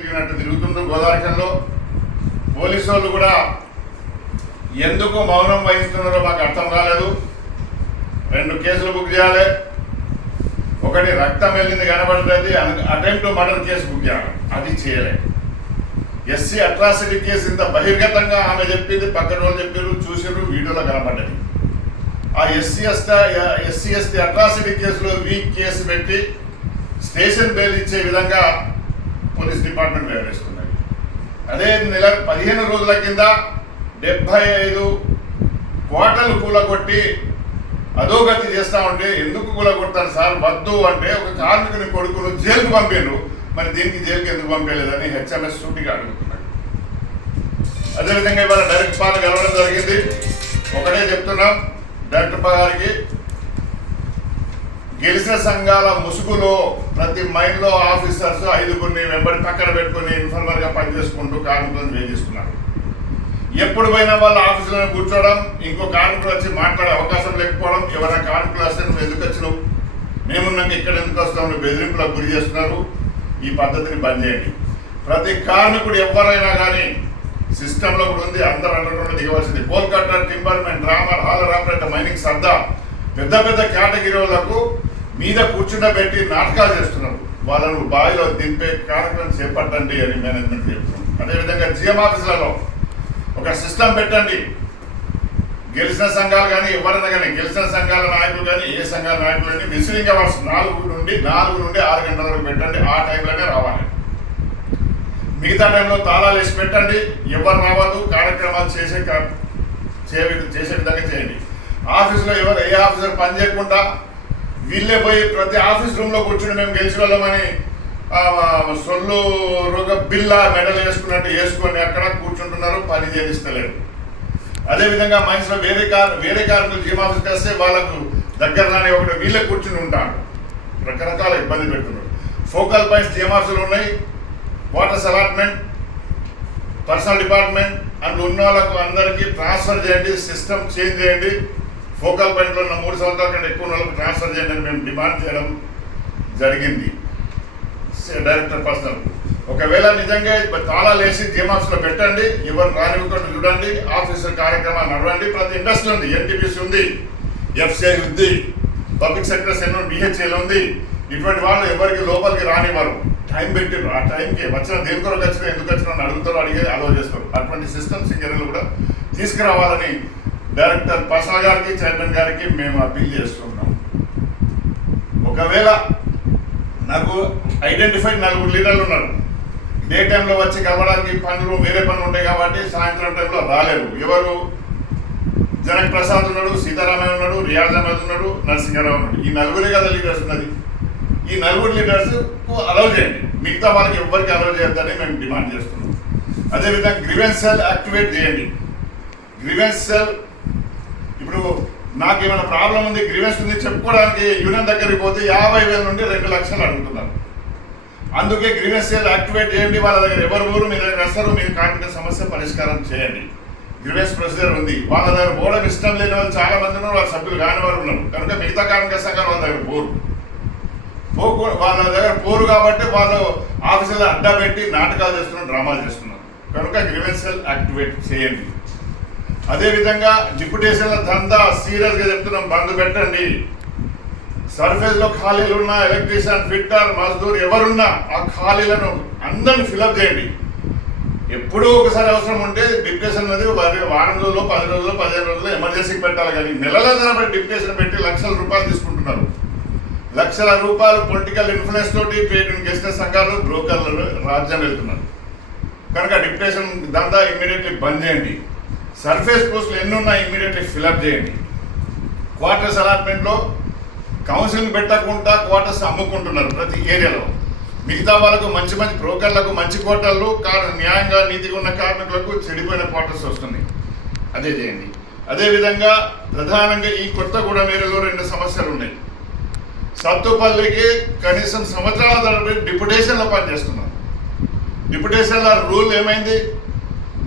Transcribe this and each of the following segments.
తిరిగినట్టు తిరుగుతుండ్రు గోదావరికంలో పోలీసు వాళ్ళు కూడా ఎందుకు మౌనం వహిస్తున్నారో మాకు అర్థం కాలేదు రెండు కేసులు బుక్ చేయాలి ఒకటి రక్తం వెళ్ళింది కనబడలేదు అటెంప్ట్ మర్డర్ కేసు బుక్ చేయాలి అది చేయలే ఎస్సీ అట్రాసిటీ కేసు ఇంత బహిర్గతంగా ఆమె చెప్పింది పక్కన వాళ్ళు చెప్పారు చూసారు వీడియోలో కనబడ్డది ఆ ఎస్సీ ఎస్టా ఎస్సీ ఎస్టీ అట్రాసిటీ కేసులో వీక్ కేసు పెట్టి స్టేషన్ బెయిల్ ఇచ్చే విధంగా పోలీస్ డిపార్ట్మెంట్ వెల్లడిస్తున్నది అదే నెల పదిహేను రోజుల కింద డెబ్బై ఐదు కోటలు కూలగొట్టి అధోగతి చేస్తా ఉంటే ఎందుకు కూలగొడతారు సార్ వద్దు అంటే ఒక కార్మికుని కొడుకును జైలుకు పంపారు మరి దీనికి జైలుకి ఎందుకు పంపలేదని హెచ్ఎంఎస్ సూటిగా అడుగుతున్నాడు అదేవిధంగా ఇవాళ డైరెక్ట్ పాలు కలవడం జరిగింది ఒకటే చెప్తున్నాం డైరెక్టర్ గారికి గెలిచిన సంఘాల ముసుగులో ప్రతి మైన్లో ఆఫీసర్స్ ఐదుగురిని వెంబడి పక్కన పెట్టుకుని గా పనిచేసుకుంటూ కార్మికులను వేధిస్తున్నారు ఎప్పుడు పోయినా వాళ్ళ ఆఫీసులో కూర్చోవడం ఇంకో కార్మికులు వచ్చి మాట్లాడే అవకాశం లేకపోవడం ఎవరైనా కార్మికులు వస్తే నువ్వు ఎందుకు వచ్చినావు నాకు ఇక్కడ ఎందుకు వస్తాం బెదిరింపులకు గురి చేస్తున్నారు ఈ పద్ధతిని బంద్ చేయండి ప్రతి కార్మికుడు ఎవరైనా కానీ సిస్టంలో కూడా ఉంది అందరూ అన్నటువంటి దిగవలసింది కోల్కతా టింబర్మెన్ రామర్ హాలర్ ఆపరేటర్ మైనింగ్ సర్దా పెద్ద పెద్ద కేటగిరీలకు మీద కూర్చుండబెట్టి నాటకాలు చేస్తున్నారు వాళ్ళను బావిలో దింపే కార్యక్రమం చేపట్టండి అని మేనేజ్మెంట్ చెప్తున్నాం అదేవిధంగా జిఎం ఆఫీసులలో ఒక సిస్టమ్ పెట్టండి గెలిచిన సంఘాలు కానీ ఎవరైనా కానీ గెలిచిన సంఘాల నాయకులు కానీ ఏ సంఘాల నాయకులు కానీ విసిలింగ్ అవర్స్ నాలుగు నుండి నాలుగు నుండి ఆరు గంటల వరకు పెట్టండి ఆ టైంలోనే రావాలి మిగతా టైంలో తాళాలు వేసి పెట్టండి ఎవరు రావద్దు కార్యక్రమాలు చేసే చేసే విధంగా చేయండి ఆఫీసులో ఎవరు ఏ ఆఫీసర్ పని చేయకుండా వీళ్ళే పోయి ప్రతి ఆఫీస్ రూమ్లో కూర్చుని మేము గెలిచిన వాళ్ళమని సొల్లు రోగ బిల్ల మెడల్ వేసుకున్నట్టు వేసుకొని అక్కడ కూర్చుంటున్నారు పని చేయిస్తలేరు అదేవిధంగా మనిషిలో వేరే కార్ వేరే కార్మికులు జీవాఫీస్కి వస్తే వాళ్ళకు దగ్గరలోనే ఒకటి వీళ్ళే కూర్చుని ఉంటాడు రకరకాల ఇబ్బంది పెడుతున్నారు ఫోకల్ పాయింట్స్ జీమాఫీసులు ఉన్నాయి waters allotment personnel department and ఉన్న వాళ్ళకు అందరికీ ట్రాన్స్ఫర్ చేయండి సిస్టమ్ చేంజ్ చేయండి ఫోకల్ పాయింట్లో ఉన్న మూడు సంవత్సరాల కంటే ఎక్కువ నెలలకు ట్రాన్స్ఫర్ చేయండి మేము డిమాండ్ చేయడం జరిగింది డైరెక్టర్ పర్సనల్ ఒకవేళ నిజంగా తాళా లేసి జీమాఫ్స్లో పెట్టండి ఎవరు రానివ్వకుండా చూడండి ఆఫీసర్ కార్యక్రమాలు నడవండి ప్రతి ఇండస్ట్రీ ఉంది ఎన్టీపీసీ ఉంది ఎఫ్సిఐ ఉంది పబ్లిక్ సెక్టర్ సెన్ను బిహెచ్ఎల్ ఉంది ఇటువంటి వాళ్ళు ఎవరికి లోపలికి రానివ్వరు టైం పెట్టి ఆ టైంకి వచ్చిన దేని కొరకు వచ్చినా ఎందుకు వచ్చినా అడుగుతారో అడిగే ఆలోచిస్తారు అటువంటి సిస్టమ్స్ ఇంజనీర్లు కూడా తీసుకురావాలని డైరెక్టర్ పసా గారికి చైర్మన్ గారికి మేము అప్పీల్ చేస్తున్నాం ఒకవేళ నాకు ఐడెంటిఫైడ్ నలుగురు లీడర్లు ఉన్నారు డే టైంలో వచ్చి కలవడానికి పనులు వేరే పనులు ఉంటాయి కాబట్టి సాయంత్రం టైంలో రాలేరు ఎవరు జనక్ ప్రసాద్ ఉన్నాడు సీతారామయ్య ఉన్నాడు రియాజ్ అహ్మద్ ఉన్నాడు నరసింహరావు ఉన్నాడు ఈ నలుగురే కదా లీడర్స్ ఉన్నది ఈ నలుగురు లీడర్స్ అలౌ చేయండి మిగతా వాళ్ళకి ఎవరికి అలౌ చేయద్దని మేము డిమాండ్ చేస్తున్నాం అదేవిధంగా గ్రివెన్స్ సెల్ యాక్టివేట్ చేయండి గ్రివెన్స్ సెల్ ఇప్పుడు నాకు ఏమైనా ప్రాబ్లం ఉంది గ్రీవెన్స్ ఉంది చెప్పుకోవడానికి యూనియన్ దగ్గరికి పోతే యాభై వేల నుండి రెండు లక్షలు అడుగుతున్నారు అందుకే గ్రీవెన్స్ యాక్టివేట్ చేయండి వాళ్ళ దగ్గర ఎవరు ఊరు మీ దగ్గర వస్తారు మీరు కాకుండా సమస్య పరిష్కారం చేయండి గ్రీవెన్స్ ప్రొసీజర్ ఉంది వాళ్ళ దగ్గర పోవడం ఇష్టం లేని వాళ్ళు చాలా మంది ఉన్నారు వాళ్ళ సభ్యులు కాని వారు ఉన్నారు కనుక మిగతా కార్మిక సంఘాలు వాళ్ళ దగ్గర పోరు పోకు వాళ్ళ దగ్గర పోరు కాబట్టి వాళ్ళు ఆఫీసులో అడ్డా పెట్టి నాటకాలు చేస్తున్నారు డ్రామాలు చేస్తున్నారు కనుక గ్రీవెన్స్ యాక్టివేట్ చేయండి అదేవిధంగా డిప్యుటేషన్ల దందా గా చెప్తున్నాం బంద్ పెట్టండి సర్ఫేస్లో ఖాళీలు ఉన్న ఎలక్ట్రీషియన్ ఫిట్టర్ మజ్దూర్ ఎవరున్నా ఆ ఖాళీలను అందరిని ఫిలప్ చేయండి ఎప్పుడూ ఒకసారి అవసరం ఉంటే డిప్రెషన్ అనేది వారి వారం రోజుల్లో పది రోజుల్లో పదిహేను రోజుల్లో ఎమర్జెన్సీకి పెట్టాలి కానీ నెలల ధరపై డిప్రెషన్ పెట్టి లక్షల రూపాయలు తీసుకుంటున్నారు లక్షల రూపాయలు పొలిటికల్ ఇన్ఫ్లుయెన్స్ తోటి పేటెంట్ గెస్ట్ సంఘాలు బ్రోకర్లు రాజ్యం వెళ్తున్నారు కనుక డిప్రెషన్ దందా ఇమ్మీడియట్లీ బంద్ చేయండి సర్ఫేస్ పోస్టులు ఎన్ని ఉన్నాయి ఇమీడియట్లీ ఫిలప్ చేయండి క్వార్టర్స్ అలాట్మెంట్లో కౌన్సిలింగ్ పెట్టకుండా క్వార్టర్స్ అమ్ముకుంటున్నారు ప్రతి ఏరియాలో మిగతా వాళ్ళకు మంచి మంచి బ్రోకర్లకు మంచి క్వార్టర్లు కారణం న్యాయంగా నీతిగా ఉన్న కార్మికులకు చెడిపోయిన క్వార్టర్స్ వస్తున్నాయి అదే చేయండి అదేవిధంగా ప్రధానంగా ఈ కొత్త కూడా మేరలో రెండు సమస్యలు ఉన్నాయి సత్తుపల్లికి కనీసం సంవత్సరాల తరబడి డిప్యుటేషన్లో పనిచేస్తున్నారు డిప్యుటేషన్ల రూల్ ఏమైంది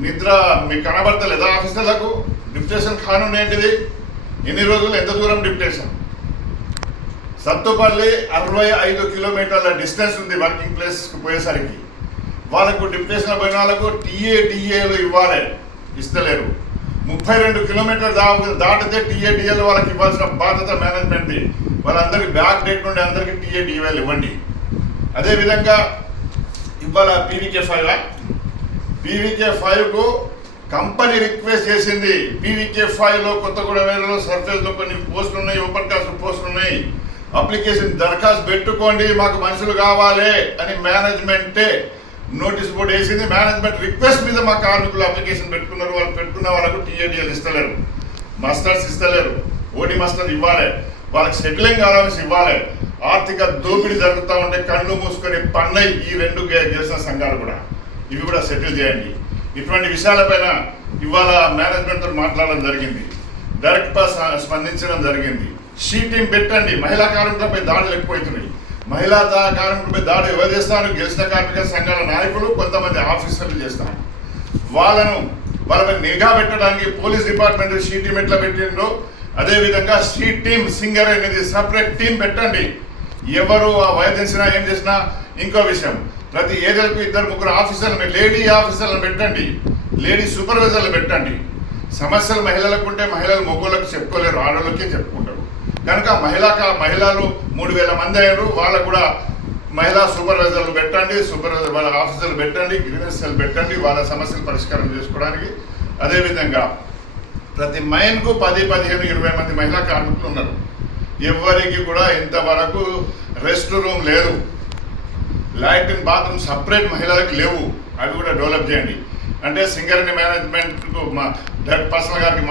నిద్ర మీకు కనబడతలేదా ఆఫీసర్లకు డిప్టేషన్ కానుండి ఏంటిది ఎన్ని రోజులు ఎంత దూరం డిప్టేషన్ సత్తుపల్లి అరవై ఐదు కిలోమీటర్ల డిస్టెన్స్ ఉంది వర్కింగ్ ప్లేస్కి పోయేసరికి వాళ్ళకు డిప్టేషన్ పోయిన వాళ్ళకు టీఏ ఇవ్వాలి ఇస్తలేరు ముప్పై రెండు కిలోమీటర్ దా దాటితే టీఏడిఎల్ వాళ్ళకి ఇవ్వాల్సిన బాధ్యత మేనేజ్మెంట్ది వాళ్ళందరికీ బ్యాక్ డేట్ నుండి అందరికీ టీఏడిఎల్ ఇవ్వండి అదేవిధంగా ఇవాళ పీవీకే ఫైవ్ పీవీకే ఫైవ్కు కంపెనీ రిక్వెస్ట్ చేసింది పీవీకే ఫైవ్లో కూడా సర్ఫేస్ సర్ఫేస్లో కొన్ని పోస్టులు ఉన్నాయి ఓపెన్ కాస్ట్ పోస్టులు ఉన్నాయి అప్లికేషన్ దరఖాస్తు పెట్టుకోండి మాకు మనుషులు కావాలి అని మేనేజ్మెంటే నోటీస్ బోర్డు వేసింది మేనేజ్మెంట్ రిక్వెస్ట్ మీద మా కార్మికులు అప్లికేషన్ పెట్టుకున్నారు వాళ్ళు పెట్టుకున్న వాళ్ళకు టీఏడిఎల్ ఇస్తలేరు మస్టర్స్ ఇస్తలేరు ఓడి మస్టర్ ఇవ్వాలి వాళ్ళకి సెటిలింగ్ అలవెన్స్ ఇవ్వాలి ఆర్థిక దోపిడీ జరుగుతూ ఉంటే కళ్ళు మూసుకొని పన్నై ఈ రెండు గెలిచిన సంఘాలు కూడా ఇవి కూడా సెటిల్ చేయండి ఇటువంటి విషయాలపైన ఇవాళ మేనేజ్మెంట్తో మాట్లాడడం జరిగింది డైరెక్ట్గా స్పందించడం జరిగింది షీ టీం పెట్టండి మహిళా కార్మికులపై దాడులు ఎక్కువైతున్నాయి మహిళా కార్మికులపై దాడి ఎవరు చేస్తారు గెలిచిన కార్మిక సంఘాల నాయకులు కొంతమంది ఆఫీసర్లు చేస్తారు వాళ్ళను వాళ్ళపై నిఘా పెట్టడానికి పోలీస్ డిపార్ట్మెంట్ షీ టీం ఎట్లా పెట్టిండో అదేవిధంగా షీ టీం సింగర్ అనేది సపరేట్ టీం పెట్టండి ఎవరు ఆ వయదించినా ఏం చేసినా ఇంకో విషయం ప్రతి ఏరియాలకు ఇద్దరు ముగ్గురు ఆఫీసర్లను లేడీ ఆఫీసర్లను పెట్టండి లేడీ సూపర్వైజర్లు పెట్టండి సమస్యలు మహిళలకు ఉంటే మహిళలు మొగ్గులకు చెప్పుకోలేరు ఆడవాళ్ళకే చెప్పుకుంటారు కనుక మహిళా మహిళలు మూడు వేల మంది అయ్యారు వాళ్ళకు కూడా మహిళా సూపర్వైజర్లు పెట్టండి సూపర్వైజర్ వాళ్ళ ఆఫీసర్లు పెట్టండి గ్రీవెన్స్లు పెట్టండి వాళ్ళ సమస్యలు పరిష్కారం చేసుకోవడానికి అదేవిధంగా ప్రతి మైన్కు పది పదిహేను ఇరవై మంది మహిళా కార్మికులు ఉన్నారు ఎవరికి కూడా ఇంతవరకు రెస్ట్ రూమ్ లేదు లాట్రిన్ బాత్రూమ్ సపరేట్ మహిళలకు లేవు అవి కూడా డెవలప్ చేయండి అంటే సింగరేణి మేనేజ్మెంట్ డైరెక్ట్ పర్సనల్ గారికి